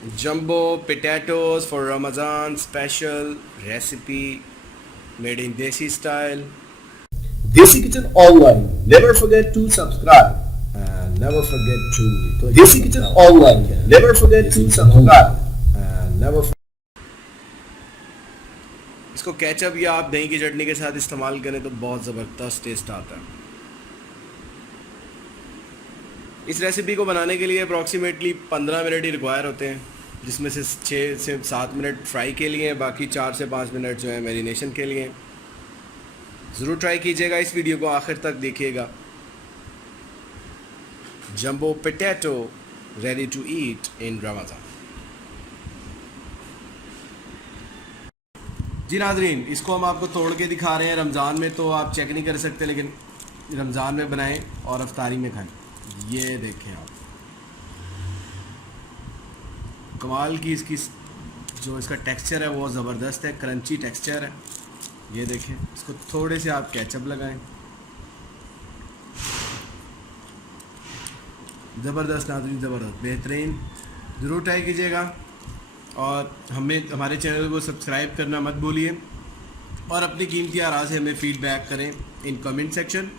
Jumbo potatoes for Ramadan special recipe made in Desi style. Desi Kitchen Online. Never forget to subscribe. And never forget to Desi Kitchen Online. Never forget to subscribe. and never इसको ketchup या आप दही की चटनी के साथ इस्तेमाल करें तो बहुत ज़बरदस्त टेस्ट आता है। इस रेसिपी को बनाने के लिए अप्रॉक्सीमेटली 15 मिनट ही रिक्वायर होते हैं, जिसमें से 6 से 7 मिनट फ्राई के लिए, बाकी 4 से 5 मिनट जो है मैरिनेशन के लिए। ज़रूर ट्राई कीजिएगा, इस वीडियो को आखिर तक देखिएगा। Jumbo potato ready to eat in Ramzan. जी नाज़रीन, इसको हम आपको तोड़ के दिखा रहे हैं। रमज़ान में तो आप चेक नहीं कर सकते, लेकिन रमज़ान में बनाएं और अफ्तारी में खाएं। ये देखें आप, कमाल की इसकी जो इसका टेक्सचर है वो ज़बरदस्त है, क्रंची टेक्सचर है। ये देखें, इसको थोड़े से आप केचप लगाएं, ज़बरदस्त नाज़रीन, ज़बरदस्त, बेहतरीन। ज़रूर ट्राई कीजिएगा और हमारे चैनल को सब्सक्राइब करना मत भूलिए और अपनी कीमती आरा से हमें फीडबैक करें in comment section.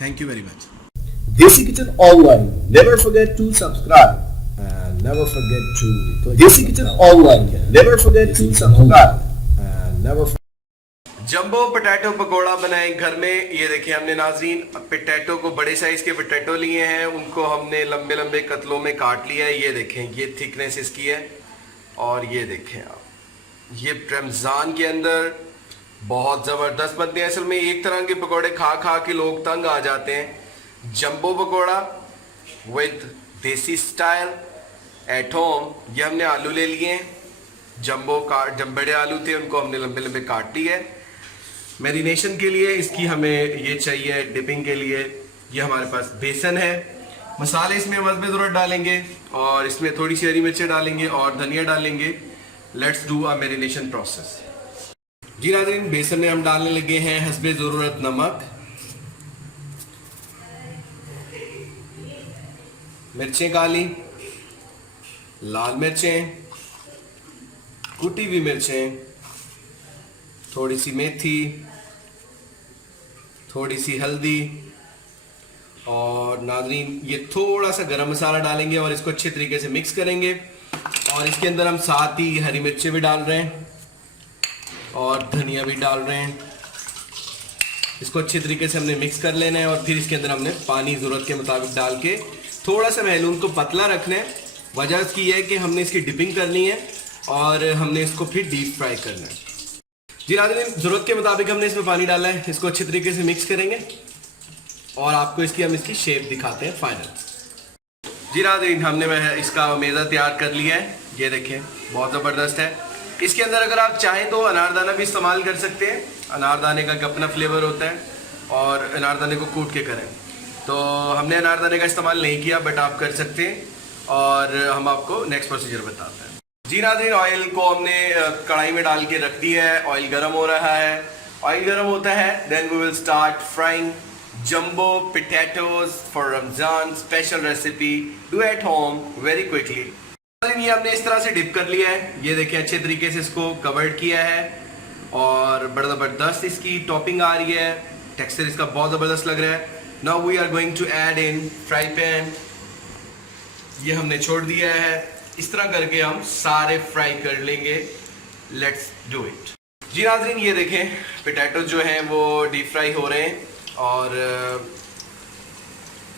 Thank you very much. Desi Kitchen Online. Never forget to subscribe. And never forget to Desi Kitchen Online. Never forget to subscribe. and never jumbo potato pakora बनाएं घर में। ये देखिए, हमने नाज़रीन पोटैटो को, बड़े साइज़ के पोटैटो लिए हैं, उनको हमने लंबे लंबे कतलों में काट लिया है। ये देखें, ये थिकनेस इसकी है। और ये देखें आप, ये रमज़ान के अंदर बहुत ज़बरदस्त बनते हैं। असल में एक तरह के पकोड़े खा खा के लोग तंग आ जाते हैं। जंबो पकोड़ा विद देसी स्टाइल एट होम। ये हमने आलू ले लिए हैं, जब बड़े आलू थे उनको हमने लंबे लंबे काट लिए। मैरिनेशन के लिए इसकी हमें ये चाहिए, डिपिंग के लिए ये हमारे पास बेसन है। मसाले इसमें वज़ में ज़रूरत डालेंगे और इसमें थोड़ी सी हरी मिर्चें डालेंगे और धनिया डालेंगे। Let's do a marination process. जी नाज़रीन, बेसन में हम डालने लगे हैं हस्बे ज़रूरत नमक, मिर्चें काली, लाल मिर्चें, कुटी हुई मिर्चें, थोड़ी सी मेथी, थोड़ी सी हल्दी और नाज़रीन ये थोड़ा सा गरम मसाला डालेंगे और इसको अच्छे तरीके से मिक्स करेंगे। और इसके अंदर हम साथ ही हरी मिर्चें भी डाल रहे हैं और धनिया भी डाल रहे हैं। इसको अच्छे तरीके से हमने मिक्स कर लेना है और फिर इसके अंदर हमने पानी ज़रूरत के मुताबिक डाल के थोड़ा सा महलून को पतला रखना है। वजह इसकी है कि हमने इसकी डिपिंग करनी है और हमने इसको फिर डीप फ्राई करना है। जी नाज़रीन, ज़रूरत के मुताबिक हमने इसमें पानी डाला है। इसको अच्छे तरीके से मिक्स करेंगे और आपको हम इसकी शेप दिखाते हैं फाइनल। जी नाज़रीन, हमने इसका मेज़ा तैयार कर लिया है। ये देखें, बहुत ज़बरदस्त है। इसके अंदर अगर आप चाहें तो अनारदाना भी इस्तेमाल कर सकते हैं। अनारदाने का अपना फ्लेवर होता है और अनारदाने को कूट के करें, तो हमने अनारदाने का इस्तेमाल नहीं किया, बट आप कर सकते हैं और हम आपको नेक्स्ट प्रोसीजर बताते हैं। जी नाज़रीन, ऑयल को हमने कढ़ाई में डाल के रख दिया है। ऑयल गर्म हो रहा है। ऑयल गर्म होता है, then we will start frying jumbo potatoes for Ramzan special recipe, do at home very quickly. ये हमने इस तरह से डिप कर लिया है। ये देखिए, अच्छे तरीके से इसको कवर्ड किया है और बड़ा ज़बरदस्त इसकी टॉपिंग आ रही है। टेक्सचर इसका बहुत ज़बरदस्त लग रहा है। Now we are going to add in fry pan. ये हमने छोड़ दिया है। इस तरह करके हम सारे फ्राई कर लेंगे। Let's do it. जी नाज़रीन, ये देखें, पोटैटो जो हैं वो डीप फ्राई हो रहे हैं और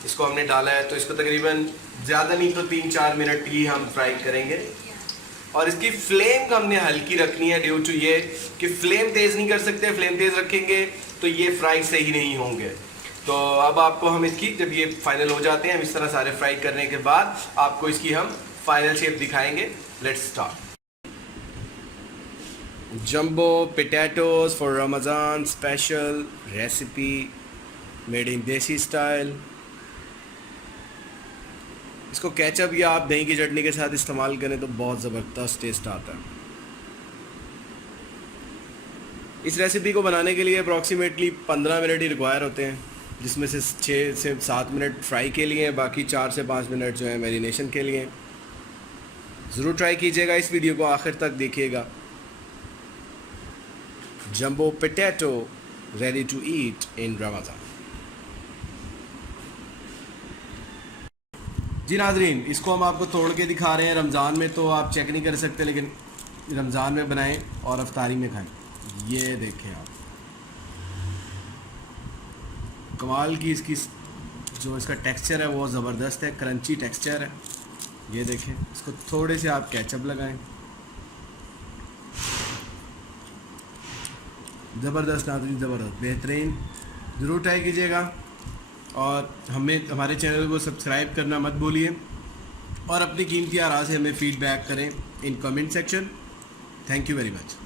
इसको हमने डाला है, तो इसको तकरीबन ज़्यादा नहीं तो 3-4 मिनट ही हम फ्राई करेंगे। और इसकी फ्लेम हमने हल्की रखनी है, ड्यू टू ये कि फ्लेम तेज़ नहीं कर सकते। फ्लेम तेज़ रखेंगे तो ये फ्राई सही नहीं होंगे। तो अब आपको हम इसकी, जब ये फाइनल हो जाते हैं, हम इस तरह सारे फ्राई करने के बाद आपको इसकी हम फाइनल शेप दिखाएंगे। Let's start. Jumbo potatoes for Ramzan special recipe made in देसी स्टाइल। इसको केचप या आप दही की चटनी के साथ इस्तेमाल करें तो बहुत ज़बरदस्त टेस्ट आता है। इस रेसिपी को बनाने के लिए अप्रॉक्सीमेटली 15 मिनट ही रिक्वायर होते हैं, जिसमें से 6 से 7 मिनट फ्राई के लिए, बाकी 4 से 5 मिनट जो है मैरिनेशन के लिए। ज़रूर ट्राई कीजिएगा, इस वीडियो को आखिर तक देखिएगा। Jumbo potato ready to eat in Ramzan. जी नाजरीन, इसको हम आपको तोड़ के दिखा रहे हैं। रमज़ान में तो आप चेक नहीं कर सकते, लेकिन रमज़ान में बनाएं और अफ्तारी में खाएं। ये देखें आप, कमाल की इसकी जो इसका टेक्सचर है वो ज़बरदस्त है, क्रंची टेक्सचर है। ये देखें, इसको थोड़े से आप केचप लगाएं, ज़बरदस्त नाज़रीन, ज़बरदस्त, बेहतरीन। ज़रूर ट्राई कीजिएगा और हमारे चैनल को सब्सक्राइब करना मत भूलिए और अपनी कीमती आरा से हमें फ़ीडबैक करें in comment section. Thank you very much.